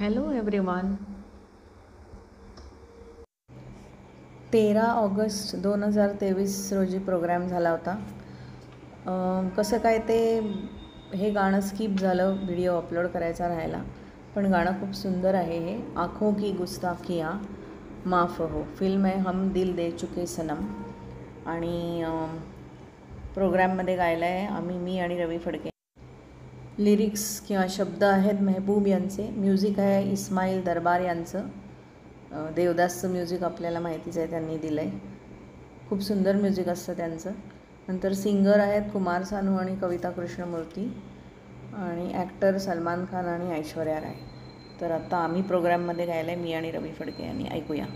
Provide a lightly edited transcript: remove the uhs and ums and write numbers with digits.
Hello everyone. 13 ऑगस्ट 2023 रोजी प्रोग्राम झाला होता. कसं काय ते हे गाणं स्किप झालं, व्हिडिओ अपलोड करायचा राहिला, पण गाणं खूप सुंदर आहे. हे आँखों की गुस्ताखियाँ माफ हो फिल्म आहे हम दिल दे चुके सनम. आणि प्रोग्राममध्ये गायला आहे मी आणि रवी फडके. लिरिक्स किंवा शब्द आहेत मेहबूब यांचे, म्युझिक आहे इस्माईल दरबार यांचं. देवदासचं म्युझिक आपल्याला माहितीच आहे, त्यांनी दिलं आहे. खूप सुंदर म्युझिक असतं त्यांचं. नंतर सिंगर आहेत कुमार सानू आणि कविता कृष्णमूर्ती, आणि ॲक्टर सलमान खान आणि ऐश्वर्या राय. तर आता आम्ही प्रोग्राममध्ये गायलं आहे मी आणि रवी फडके यांनी. ऐकूया.